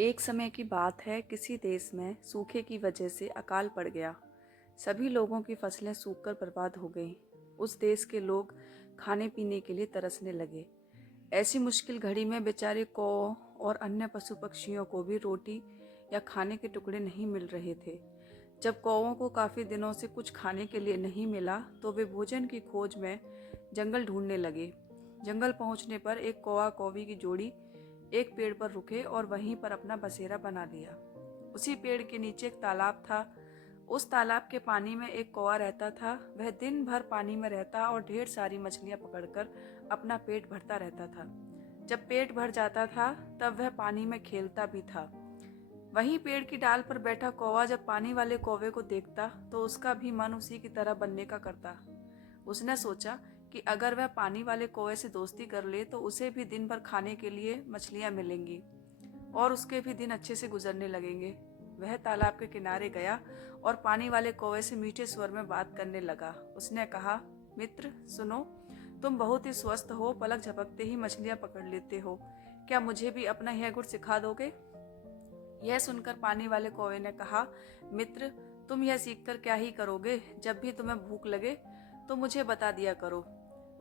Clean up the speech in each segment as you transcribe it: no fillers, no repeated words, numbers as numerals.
एक समय की बात है, किसी देश में सूखे की वजह से अकाल पड़ गया। सभी लोगों की फसलें सूखकर बर्बाद हो गईं। उस देश के लोग खाने पीने के लिए तरसने लगे। ऐसी मुश्किल घड़ी में बेचारे कौओं और अन्य पशु पक्षियों को भी रोटी या खाने के टुकड़े नहीं मिल रहे थे। जब कौओं को काफ़ी दिनों से कुछ खाने के लिए नहीं मिला तो वे भोजन की खोज में जंगल ढूंढने लगे। जंगल पहुंचने पर एक कौवा कौवी की जोड़ी एक पेड़ पर रुके और वहीं पर अपना बसेरा बना लिया। उसी पेड़ के नीचे एक तालाब था। उस तालाब के पानी में एक कौवा रहता था। वह दिन भर पानी में रहता और ढेर सारी मछलियां पकड़कर अपना पेट भरता रहता था। जब पेट भर जाता था तब वह पानी में खेलता भी था। वहीं पेड़ की डाल पर बैठा कौवा जब पानी वाले कौवे को देखता तो उसका भी मन उसी की तरह बनने का करता। उसने सोचा कि अगर वह पानी वाले कौवे से दोस्ती कर ले तो उसे भी दिन भर खाने के लिए मछलियां मिलेंगी और उसके भी दिन अच्छे से गुजरने लगेंगे। वह तालाब के किनारे गया और पानी वाले कौवे से मीठे स्वर में बात करने लगा। उसने कहा, मित्र सुनो, तुम बहुत ही स्वस्थ हो, पलक झपकते ही मछलियां पकड़ लेते हो। क्या मुझे भी अपना यह गुण सिखा दोगे? यह सुनकर पानी वाले कौवे ने कहा, मित्र, तुम यह सीखकर क्या ही करोगे? जब भी तुम्हें भूख लगे तो मुझे बता दिया करो।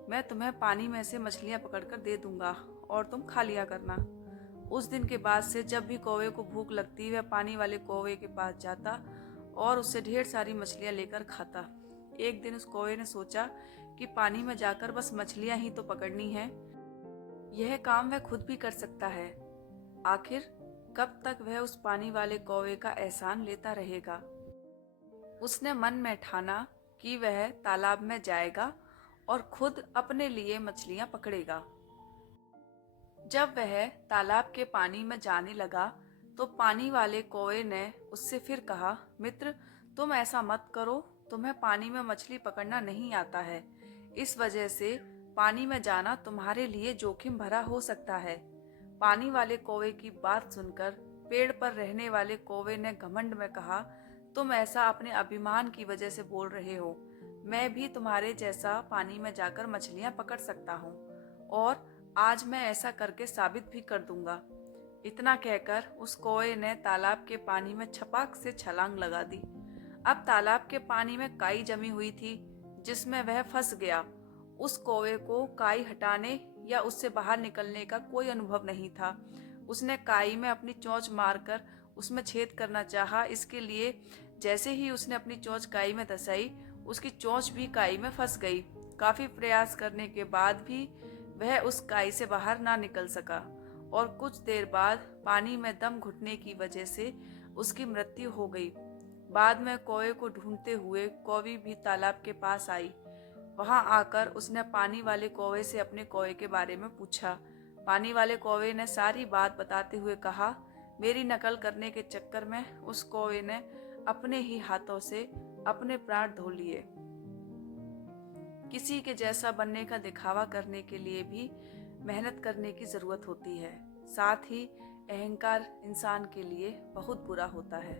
मैं तुम्हें पानी में से मछलियां पकड़कर दे दूंगा और तुम खा लिया करना। उस दिन के बाद से जब भी कौवे को भूख लगती वह पानी वाले कौवे के पास जाता और उससे ढेर सारी मछलियां लेकर खाता। एक दिन उस कौवे ने सोचा कि पानी में जाकर बस मछलियां ही तो पकड़नी है, यह काम वह खुद भी कर सकता है। आखिर कब तक वह उस पानी वाले कौवे का एहसान लेता रहेगा? उसने मन में ठाना कि वह तालाब में जाएगा और खुद अपने लिए मछलियां पकड़ेगा। जब वह तालाब के पानी में जाने लगा तो पानी वाले कौवे ने उससे फिर कहा, मित्र, तुम ऐसा मत करो, तुम्हें पानी में मछली पकड़ना नहीं आता है। इस वजह से पानी में जाना तुम्हारे लिए जोखिम भरा हो सकता है। पानी वाले कौवे की बात सुनकर पेड़ पर रहने वाले कौवे ने घमंड में कहा, तुम ऐसा अपने अभिमान की वजह से बोल रहे हो। मैं भी तुम्हारे जैसा पानी में जाकर मछलियां पकड़ सकता हूँ और आज मैं ऐसा करके साबित भी कर दूंगा। इतना कहकर उस कौवे ने तालाब के पानी में छपाक से छलांग लगा दी। अब तालाब के पानी में काई जमी हुई थी जिसमें वह फंस गया। उस कौवे को काई हटाने या उससे बाहर निकलने का कोई अनुभव नहीं था। उसने काई में अपनी चोंच मारकर उसमें छेद करना चाहा। इसके लिए जैसे ही उसने अपनी चोंच काई में धंसाई, उसकी चोंच भी काई में फंस गई। काफी प्रयास करने के बाद भी वह उस काई से बाहर ना निकल सका और कुछ देर बाद पानी में दम घुटने की वजह से उसकी मृत्यु हो गई। बाद में कौवे को ढूंढते हुए कौवी भी तालाब के पास आई। वहां आकर उसने पानी वाले कौवे से अपने कौवे के बारे में पूछा। पानी वाले कौवे ने सारी बात बताते हुए कहा, मेरी नकल करने के चक्कर में उस कौवे ने अपने ही हाथों से अपने प्राण धो लिए। किसी के जैसा बनने का दिखावा करने के लिए भी मेहनत करने की जरूरत होती है। साथ ही अहंकार इंसान के लिए बहुत बुरा होता है।